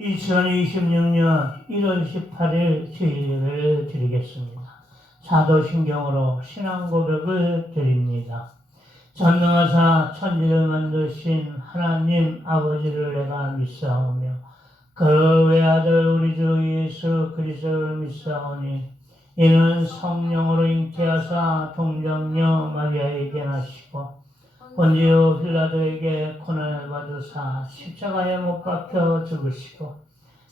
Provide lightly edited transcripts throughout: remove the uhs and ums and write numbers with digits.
2026년 1월 18일 주일을 드리겠습니다. 사도신경으로 신앙 고백을 드립니다. 전능하사 천지를 만드신 하나님 아버지를 내가 믿사오며 그 외아들 우리 주 예수 그리스도를 믿사오니 이는 성령으로 잉태하사 동정녀 마리아에게 나시고 본디오 빌라도에게 고난을 받으사 십자가에 못 박혀 죽으시고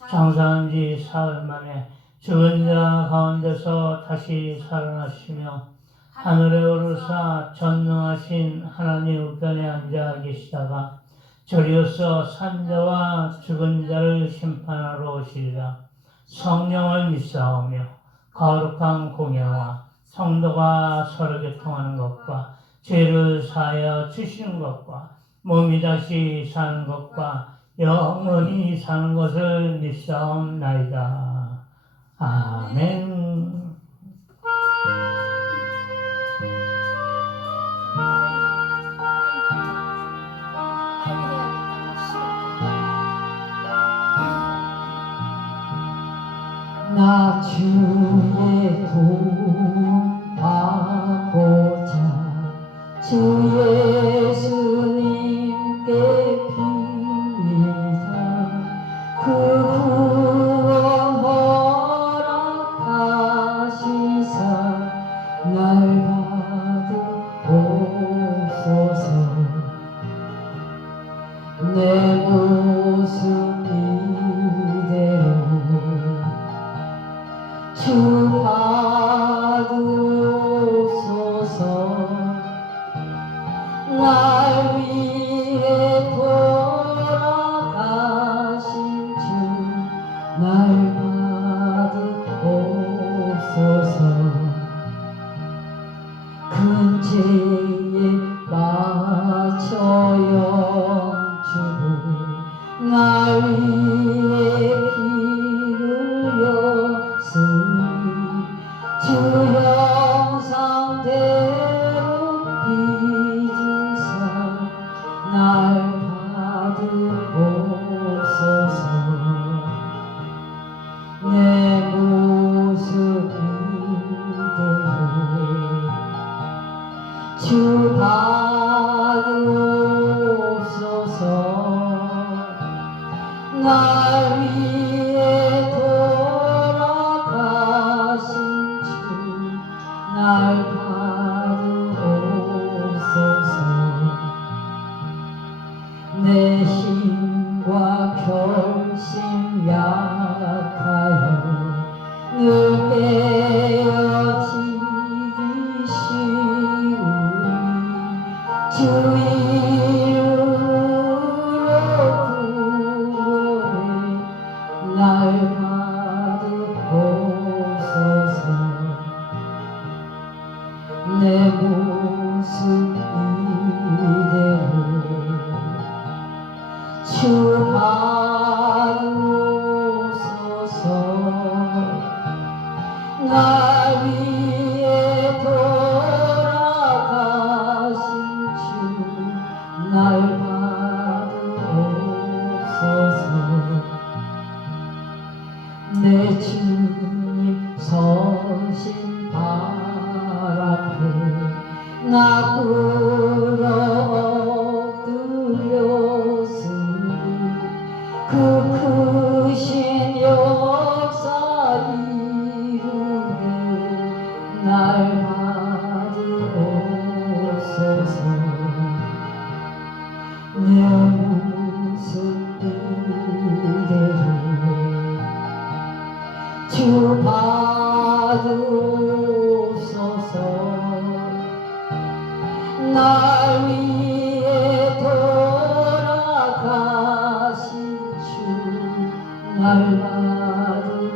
장사한 지 사흘 만에 죽은 자 가운데서 다시 살아나시며 하늘에 오르사 전능하신 하나님 우편에 앉아 계시다가 저리로서 산자와 죽은 자를 심판하러 오시리라. 성령을 믿사오며 거룩한 공예와 성도가 서로 교통하는 것과 죄를 사하여 주시는 것과 몸이 다시 사는 것과 영원히 사는 것을 믿사옵나이다. 아멘. 나 주의 도움 받고자 주 예수님께 빕니다. 그 구원 허락하시사 날 받으옵소서. 내 모습 이대로 주 받으옵소서. 날 위해 돌아가신 주 날 받으옵소서. 큰 죄에 빠져 영주고 날 위해 피 흘렸으니 주 형상대로 빚으사 날 받으옵소서. 내 모습 이대로 주 받으옵소서. 날 위해 돌아가신 주 날 받으옵소서. 내 힘과 결심 약하여 늘 깨어지기 쉬우니 주 이름으로 구원해 날 받으옵소서. 내 모습 이대로 주 받으옵소서. 날 위해 돌아가신 주 날 받으옵소서. 내 주님 서신 발 앞에 나 꿇어 엎드렸으니 그 크신 역사 이루게 날 받으옵소서. 내 모습 이대로 주 받으옵소서. 날 위해 돌아가신 주 날 받으옵소서.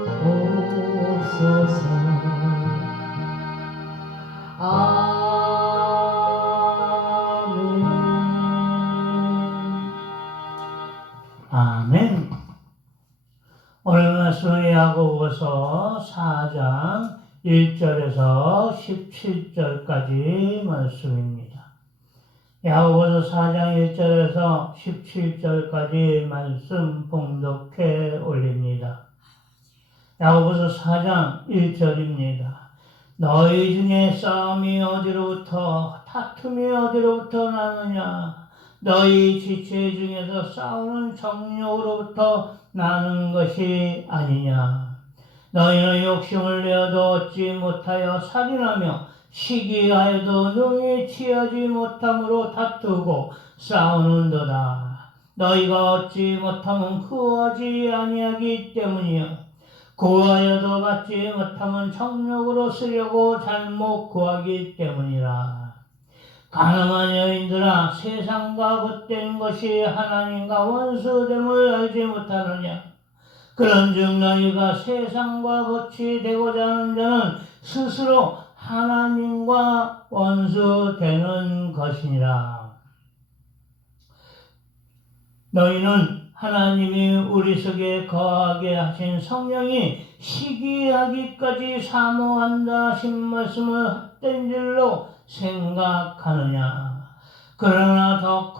아멘. 오늘 말씀은 야고보서 4장 1절에서 17절까지 말씀입니다. 야고보서 4장 1절에서 17절까지 말씀 봉독해 올립니다. 야고보서 4장 1절입니다. 너희 중에 싸움이 어디로부터 다툼이 어디로부터 나느냐? 너희 지체 중에서 싸우는 정욕으로부터 나는 것이 아니냐? 너희는 욕심을 내어도 얻지 못하여 살인하며 시기하여도 능히 취하지 못함으로 다투고 싸우는도다. 너희가 얻지 못하면 구하지 아니하기 때문이요. 구하여도 받지 못하면 정욕으로 쓰려고 잘못 구하기 때문이라. 가늠한 여인들아, 세상과 헛된 것이 하나님과 원수됨을 알지 못하느냐? 그런즉 너희가 세상과 같이 되고자 하는 자는 스스로 하나님과 원수되는 것이니라. 너희는 하나님이 우리 속에 거하게 하신 성령이 시기하기까지 사모한다 하신 말씀을 헛된 줄로 생각하느냐? 그러나 더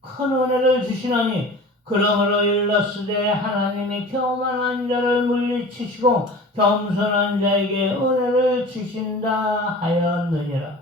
큰 은혜를 주시나니 그러므로 일렀으되 하나님이 교만한 자를 물리치시고 겸손한 자에게 은혜를 주신다 하였느니라.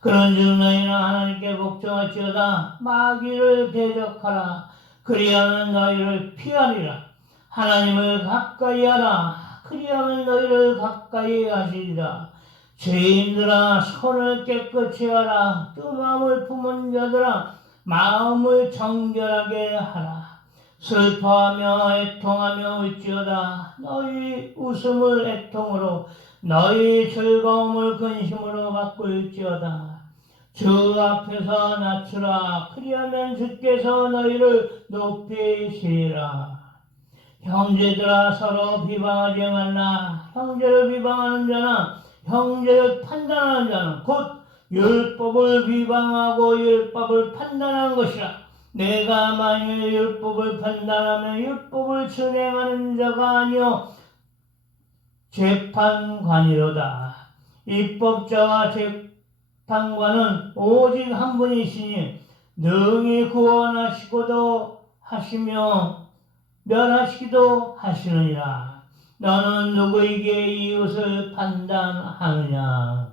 그런즉 너희는 하나님께 복종할지어다. 마귀를 대적하라. 그리하면 너희를 피하리라. 하나님을 가까이 하라. 그리하면 너희를 가까이 하시리라. 죄인들아, 손을 깨끗이 하라. 뜸함을 품은 자들아, 마음을 정결하게 하라. 슬퍼하며 애통하며 울지어다. 너희 웃음을 애통으로, 너희 즐거움을 근심으로 바꿀지어다. 주 앞에서 낮추라. 그리하면 주께서 너희를 높이시리라. 형제들아, 서로 비방하지 말라. 형제를 비방하는 자나 형제를 판단하는 자는 곧 율법을 비방하고 율법을 판단하는 것이라. 내가 만일 율법을 판단하면 율법을 준행하는 자가 아니요 재판관이로다. 입법자와 재판관은 오직 한 분이시니 능히 구원하시고도 하시며 멸하시기도 하시느니라. 너는 누구에게 이웃을 판단하느냐?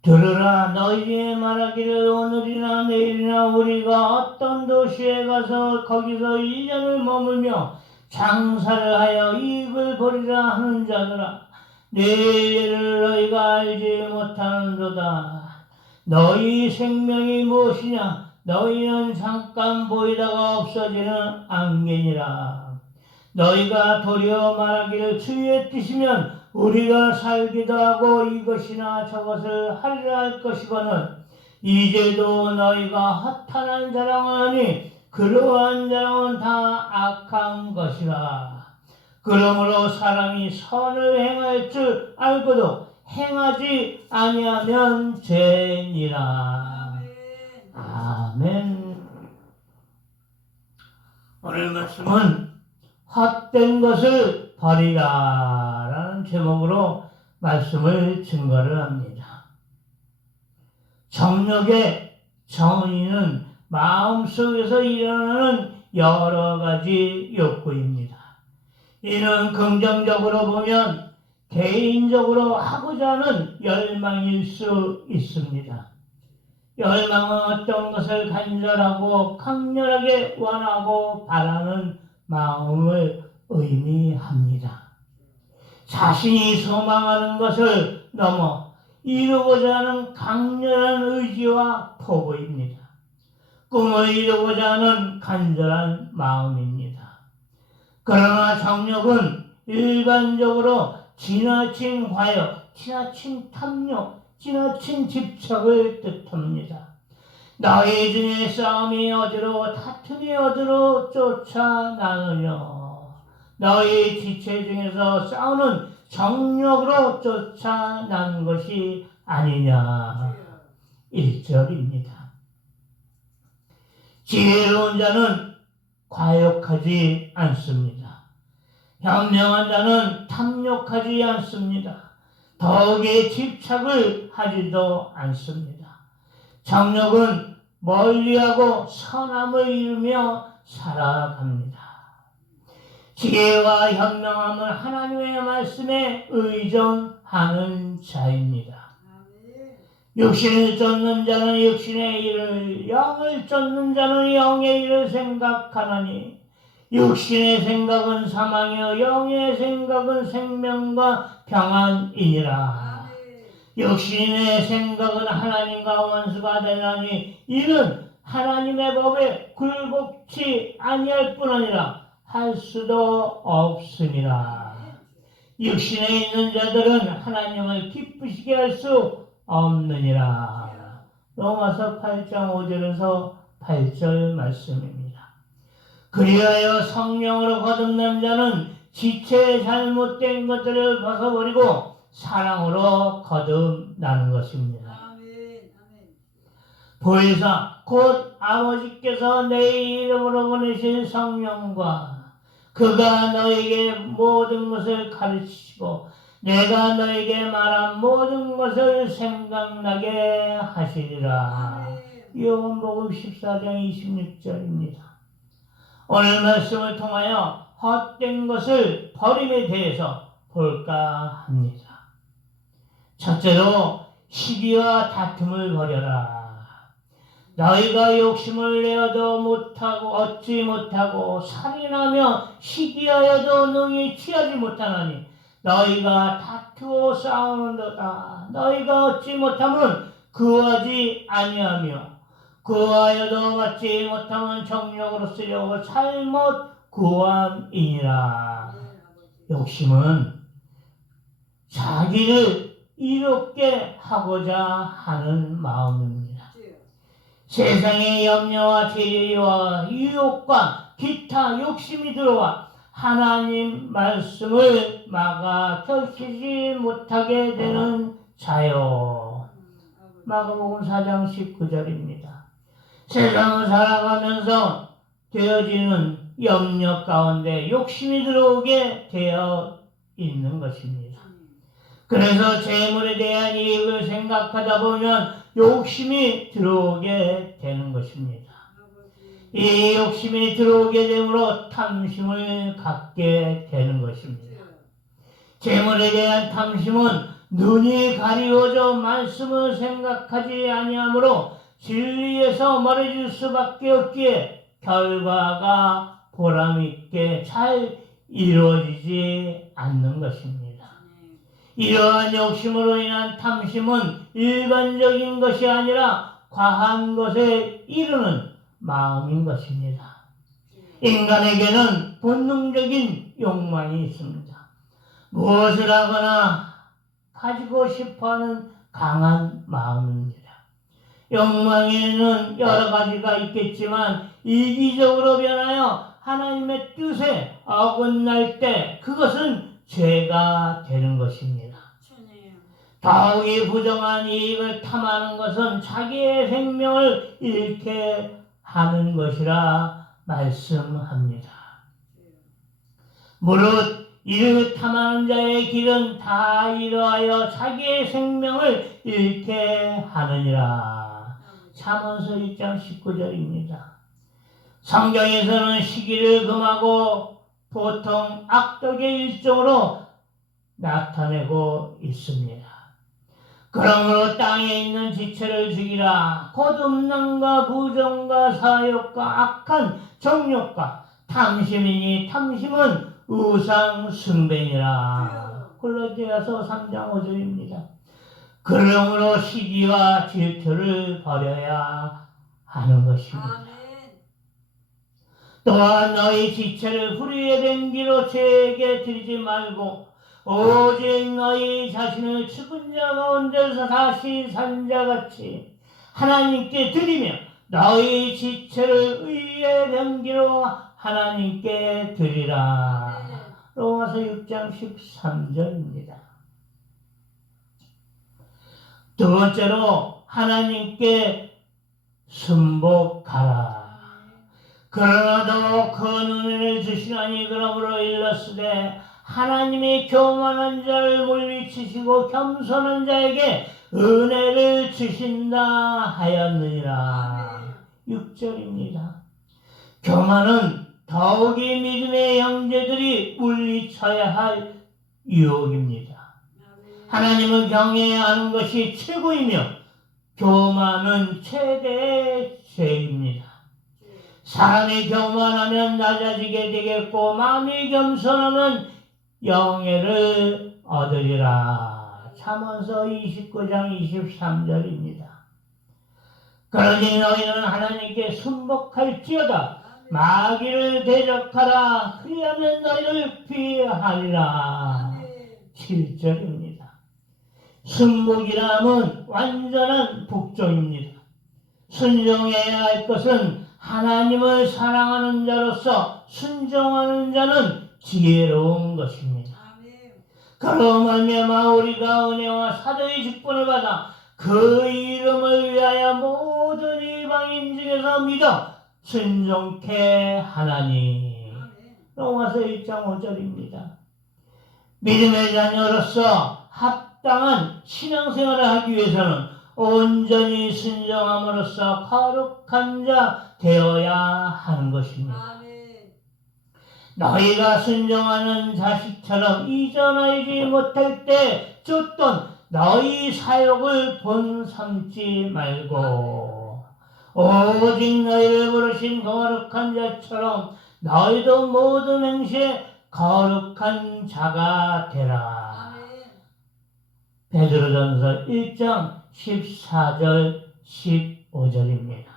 들으라. 너희 중에 말하기를 오늘이나 내일이나 우리가 어떤 도시에 가서 거기서 1년을 머물며 장사를 하여 이익을 벌이라 하는 자들아, 내일을 너희가 알지 못하는도다. 너희 생명이 무엇이냐? 너희는 잠깐 보이다가 없어지는 안개니라. 너희가 도리어 말하기를 주의 뜻이면 우리가 살기도 하고 이것이나 저것을 하리라 할 것이거늘 이제도 너희가 허탄한 자랑을 하니 그러한 자랑은 다 악한 것이라. 그러므로 사람이 선을 행할 줄 알고도 행하지 아니하면 죄니라. 아멘. 오늘 말씀은 헛된 것을 버리라 라는 제목으로 말씀을 증거를 합니다. 정욕의 정의는 마음속에서 일어나는 여러 가지 욕구입니다. 이는 긍정적으로 보면 개인적으로 하고자 하는 열망일 수 있습니다. 열망은 어떤 것을 간절하고 강렬하게 원하고 바라는 마음을 의미합니다. 자신이 소망하는 것을 넘어 이루고자 하는 강렬한 의지와 포부입니다. 꿈을 이루고자 하는 간절한 마음입니다. 그러나 정욕은 일반적으로 지나친 과욕, 지나친 탐욕, 지나친 집착을 뜻합니다. 너희 중에 싸움이 어디로 다툼이 어디로 쫓아나느냐? 너희 지체 중에서 싸우는 정욕으로 쫓아난 것이 아니냐? 1절입니다. 지혜로운 자는 과욕하지 않습니다. 현명한 자는 탐욕하지 않습니다. 덕에 집착을 하지도 않습니다. 정욕은 멀리하고 선함을 이루며 살아갑니다. 지혜와 현명함은 하나님의 말씀에 의존하는 자입니다. 육신을 쫓는 자는 육신의 일을, 영을 쫓는 자는 영의 일을 생각하나니 육신의 생각은 사망이요 영의 생각은 생명과 평안이니라. 육신의 생각은 하나님과 원수가 되나니 이는 하나님의 법에 굴복치 아니할 뿐 아니라 할 수도 없습니다. 육신에 있는 자들은 하나님을 기쁘시게 할 수 없느니라. 로마서 8장 5절에서 8절 말씀입니다. 그리하여 성령으로 거듭난 자는 지체의 잘못된 것들을 벗어버리고 사랑으로 거듭나는 것입니다. 보혜사 곧 아버지께서 내 이름으로 보내신 성령과 그가 너에게 모든 것을 가르치시고 내가 너에게 말한 모든 것을 생각나게 하시리라. 요한복음 14장 26절입니다. 오늘 말씀을 통하여 헛된 것을 버림에 대해서 볼까 합니다. 첫째로 시기와 다툼을 버려라. 너희가 욕심을 내어도 못하고 얻지 못하고 살인하며 시기하여도 능히 취하지 못하나니 너희가 다투어 싸우는도다. 너희가 얻지 못하면 구하지 아니하며 구하여도 받지 못하면 정욕으로 쓰려고 잘못 구함이니라. 욕심은 자기를 이롭게 하고자 하는 마음입니다. 세상의 염려와 재리와 유혹과 기타 욕심이 들어와 하나님 말씀을 막아 펼치지 못하게 되는 자요. 마가복음 4장 19절입니다. 세상을 살아가면서 되어지는 염려 가운데 욕심이 들어오게 되어 있는 것입니다. 그래서 재물에 대한 이익을 생각하다 보면 욕심이 들어오게 되는 것입니다. 이 욕심이 들어오게 되므로 탐심을 갖게 되는 것입니다. 재물에 대한 탐심은 눈이 가리워져 말씀을 생각하지 아니하므로 진리에서 멀어질 수밖에 없기에 결과가 보람있게 잘 이루어지지 않는 것입니다. 이러한 욕심으로 인한 탐심은 일반적인 것이 아니라 과한 것에 이르는 마음인 것입니다. 인간에게는 본능적인 욕망이 있습니다. 무엇을 하거나 가지고 싶어하는 강한 마음입니다. 욕망에는 여러 가지가 있겠지만 이기적으로 변하여 하나님의 뜻에 어긋날 때 그것은 죄가 되는 것입니다. 더욱이 부정한 이익을 탐하는 것은 자기의 생명을 잃게 하는 것이라 말씀합니다. 무릇 이를 탐하는 자의 길은 다 이러하여 자기의 생명을 잃게 하느니라. 잠언서 1장 19절입니다. 성경에서는 시기를 금하고 보통 악덕의 일종으로 나타내고 있습니다. 그러므로 땅에 있는 지체를 죽이라. 곧 음란과 부정과 사욕과 악한 정욕과 탐심이니 탐심은 우상 숭배니라. 골로새서 3장 5절입니다. 그러므로 시기와 질투를 버려야 하는 것입니다. 또한 너희 지체를 불의에 된 길로 죄에게 드리지 말고 오직 너희 자신을 죽은 자 가운데서 다시 산 자같이 하나님께 드리며 너희 지체를 의의 병기로 하나님께 드리라. 로마서 6장 13절입니다. 두 번째로 하나님께 순복하라. 그러나도 그 은혜를 주시나니 그러므로 일렀으되 하나님이 교만한 자를 물리치시고 겸손한 자에게 은혜를 주신다 하였느니라. 6절입니다. 교만은 더욱이 믿음의 형제들이 물리쳐야 할 유혹입니다. 하나님을 경외해야 하는 것이 최고이며 교만은 최대의 죄입니다. 사람이 교만하면 낮아지게 되겠고 마음이 겸손하면 영예를 얻으리라. 잠언서 29장 23절입니다. 그러니 너희는 하나님께 순복할지어다. 마귀를 대적하라. 그리하면 너희를 피하리라. 7절입니다. 순복이라면 완전한 복종입니다. 순종해야 할 것은 하나님을 사랑하는 자로서 순종하는 자는 지혜로운 것입니다. 그로 말미암아 우리가 은혜와 사도의 직분을 받아 그 이름을 위하여 모든 이방인 중에서 믿어 순종케 하나니. 로마서 1장 5절입니다. 믿음의 자녀로서 합당한 신앙생활을 하기 위해서는 온전히 순종함으로써 거룩한 자 되어야 하는 것입니다. 너희가 순종하는 자식처럼 이전하지 못할 때 쫓던 너희 사욕을 본삼지 말고 오직 너희를 부르신 거룩한 자처럼 너희도 모든 행시에 거룩한 자가 되라. 베드로전서 1장 14절 15절입니다.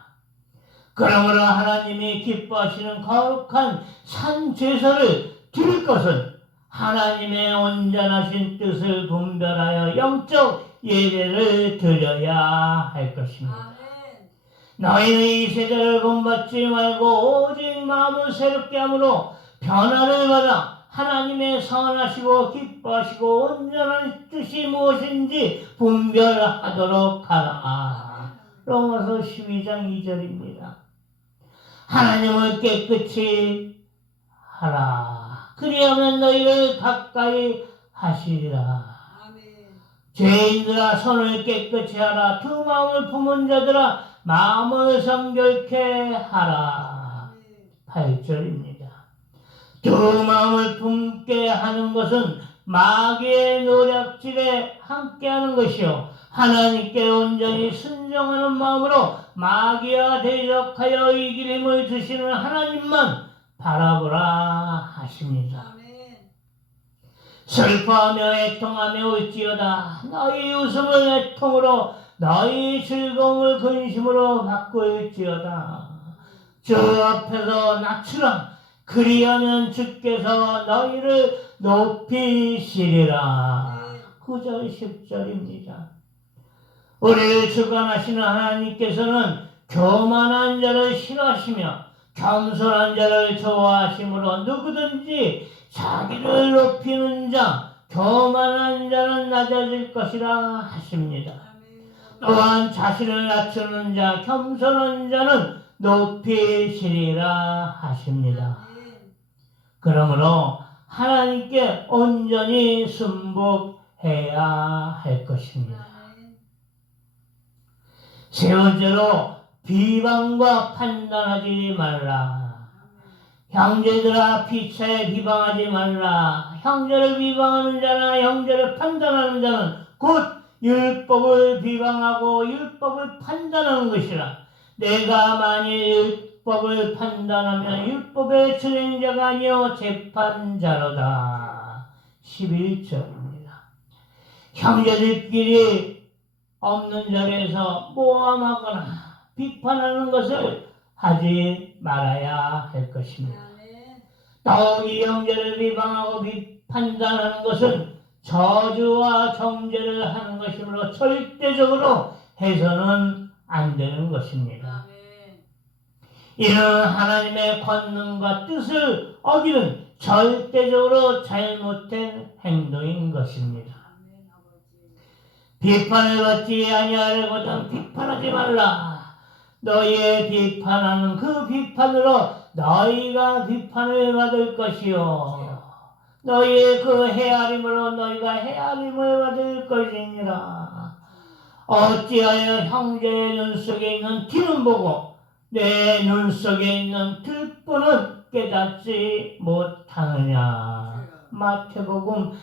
그러므로 하나님이 기뻐하시는 거룩한 산제사를 드릴 것은 하나님의 온전하신 뜻을 분별하여 영적 예배를 드려야 할 것입니다. 너희는 이 세대를 본받지 말고 오직 마음을 새롭게 함으로 변화를 받아 하나님의 선하시고 기뻐하시고 온전한 뜻이 무엇인지 분별하도록 하라. 로마서 12장 2절입니다. 하나님을 깨끗이 하라. 그리하면 너희를 가까이 하시리라. 죄인들아 손을 깨끗이 하라. 두 마음을 품은 자들아 마음을 성결케 하라. 8절입니다. 두 마음을 품게 하는 것은 마귀의 노략질에 함께하는 것이요 하나님께 온전히 순종하는 마음으로 마귀와 대적하여 이길 힘을 주시는 하나님만 바라보라 하십니다. 슬퍼하며 애통하며 울지어다. 너희 웃음을 애통으로 너희 즐거움을 근심으로 바꿀지어다. 주 앞에서 낮추라. 그리하면 주께서 너희를 높이시리라. 9절 10절입니다. 우리를 주관하시는 하나님께서는 교만한 자를 싫어하시며 겸손한 자를 좋아하시므로 누구든지 자기를 높이는 자, 교만한 자는 낮아질 것이라 하십니다. 또한 자신을 낮추는 자, 겸손한 자는 높이시리라 하십니다. 그러므로 하나님께 온전히 순복해야 할 것입니다. 세 번째로 비방과 판단하지 말라. 형제들아 피차에 비방하지 말라. 형제를 비방하는 자나 형제를 판단하는 자는 곧 율법을 비방하고 율법을 판단하는 것이라. 내가 만일 율법을 판단하면 율법의 진행자가 아니요 재판자로다. 11절입니다. 형제들끼리 없는 자리에서 모함하거나 비판하는 것을 하지 말아야 할 것입니다. 더욱이 형제를 비방하고 판단하는 것은 저주와 정죄를 하는 것이므로 절대적으로 해서는 안 되는 것입니다. 이는 하나님의 권능과 뜻을 어기는 절대적으로 잘못된 행동인 것입니다. 비판을 받지 아니하려거든 비판하지 말라. 너희의 비판하는 그 비판으로 너희가 비판을 받을 것이요 너희의 그 헤아림으로 너희가 헤아림을 받을 것이니라. 어찌하여 형제의 눈 속에 있는 티는 보고 내 눈 속에 있는 들보는 깨닫지 못하느냐. 마태복음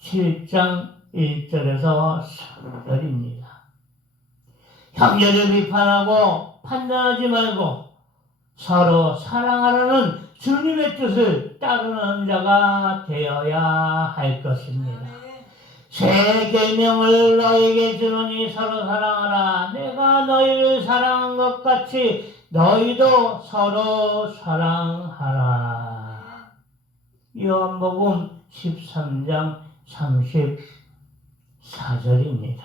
7장 1절에서 3절입니다. 형제를 비판하고 판단하지 말고 서로 사랑하라는 주님의 뜻을 따르는 자가 되어야 할 것입니다. 새 계명을 너에게 주노니 서로 사랑하라. 내가 너희를 사랑한 것 같이 너희도 서로 사랑하라. 요한복음 13장 34절입니다.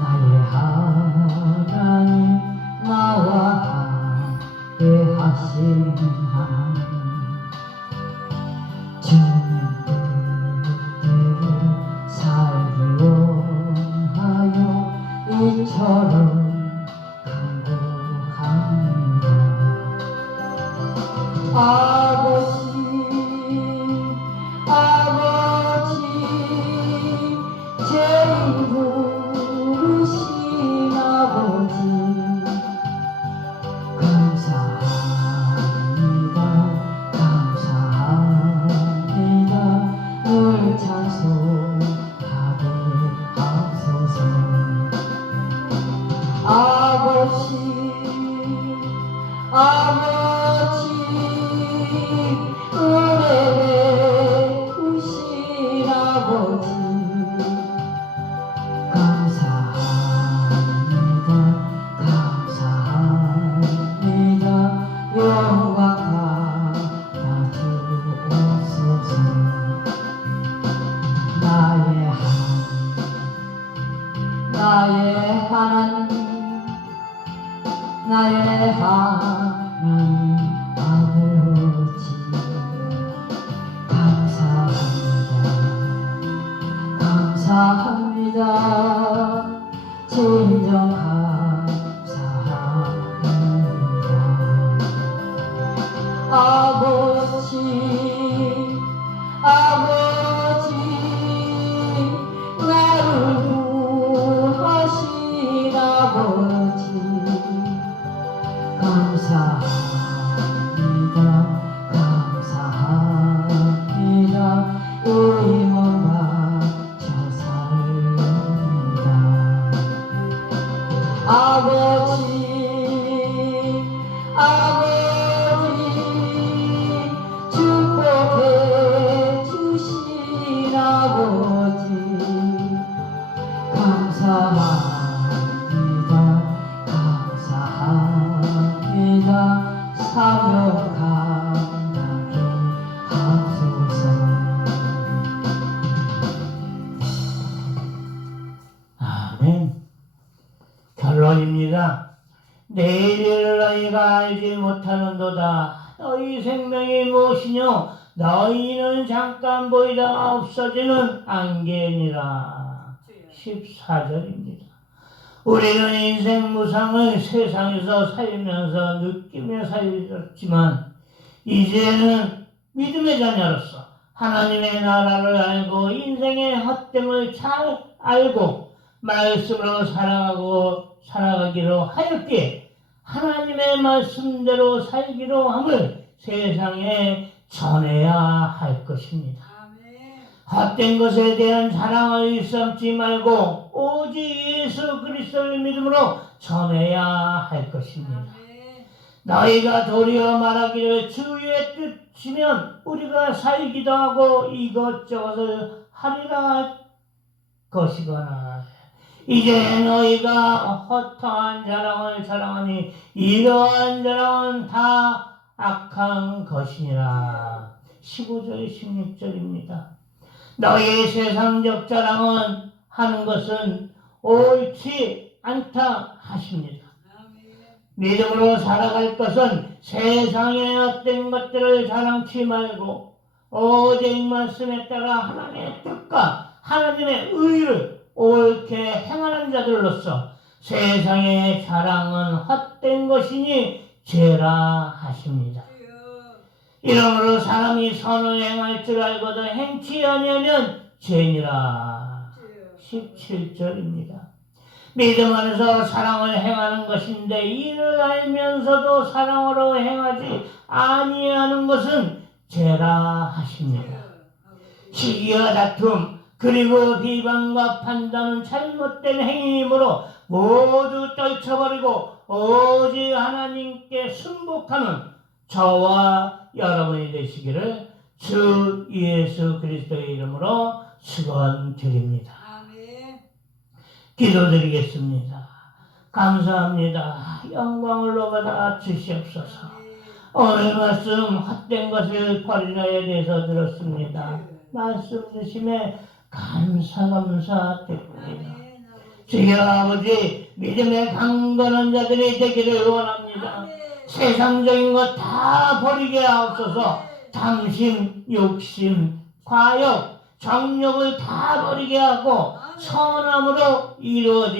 나의 하나님 나와 함께 하신 하나님 주님 뜻대로 살기 원하여 이처럼 간구합니다. 아버지 죄인 부르신 아버지 감사합니다 늘 찬송하게 하소서. 아버지 은혜 베푸신 아버지 감사합니다 영광 받아 주옵소서. 나의 하나님 아버지 감사합니다 진정 감사합니다. 아버지 나를 구하신 아버지 감사합니다 이 몸 바쳐 살렵니다. 아버지 축복해 주신 아버지 감사합니다 사명 감당케 하소서. 아멘. 결론입니다. 내일을 너희가 알지 못하는도다. 너희 생명이 무엇이뇨? 너희는 잠깐 보이다가 없어지는 안개니라. 14절입니다. 우리는 인생 무상을 세상에서 살면서 느끼며 살았지만 이제는 믿음의 자녀로서 하나님의 나라를 알고 인생의 헛됨을 잘 알고 말씀으로 살아가기로 하였기에 하나님의 말씀대로 살기로 함을 세상에 전해야 할 것입니다. 헛된 것에 대한 자랑을 일삼지 말고 오직 예수 그리스도를 믿음으로 전해야 할 것입니다. 너희가 도리어 말하기를 주의 뜻이면 우리가 살기도 하고 이것저것을 하리라 할 것이거나 이제 너희가 허탄 자랑을 자랑하니 이러한 자랑은 다 악한 것이니라. 15절 16절입니다. 너희의 세상적 자랑은 하는 것은 옳지 않다 하십니다. 믿음으로 살아갈 것은 세상의 헛된 것들을 자랑치 말고 오직 말씀에 따라 하나님의 뜻과 하나님의 의를 옳게 행하는 자들로서 세상의 자랑은 헛된 것이니 죄라 하십니다. 이러므로 사람이 선을 행할 줄 알고도 행치 아니하면 죄니라. 17절입니다. 믿음 안에서 사랑을 행하는 것인데 이를 알면서도 사랑으로 행하지 아니하는 것은 죄라 하십니다. 시기와 다툼 그리고 비방과 판단은 잘못된 행위이므로 모두 떨쳐버리고 오직 하나님께 순복하는 저와 여러분이 되시기를 주 예수 그리스도의 이름으로 축원드립니다. 기도드리겠습니다. 감사합니다. 영광을 높여다 주시옵소서. 오늘 말씀 헛된 것을 버리라에 대해서 들었습니다. 말씀 주심에 감사드립니다. 주여 아버지 믿음의 강건한 자들이 되기를 원합니다. 세상적인 것 다 버리게 하옵소서. 탐심, 욕심, 과욕, 정욕을 다 버리게 하고 선함으로 이루어지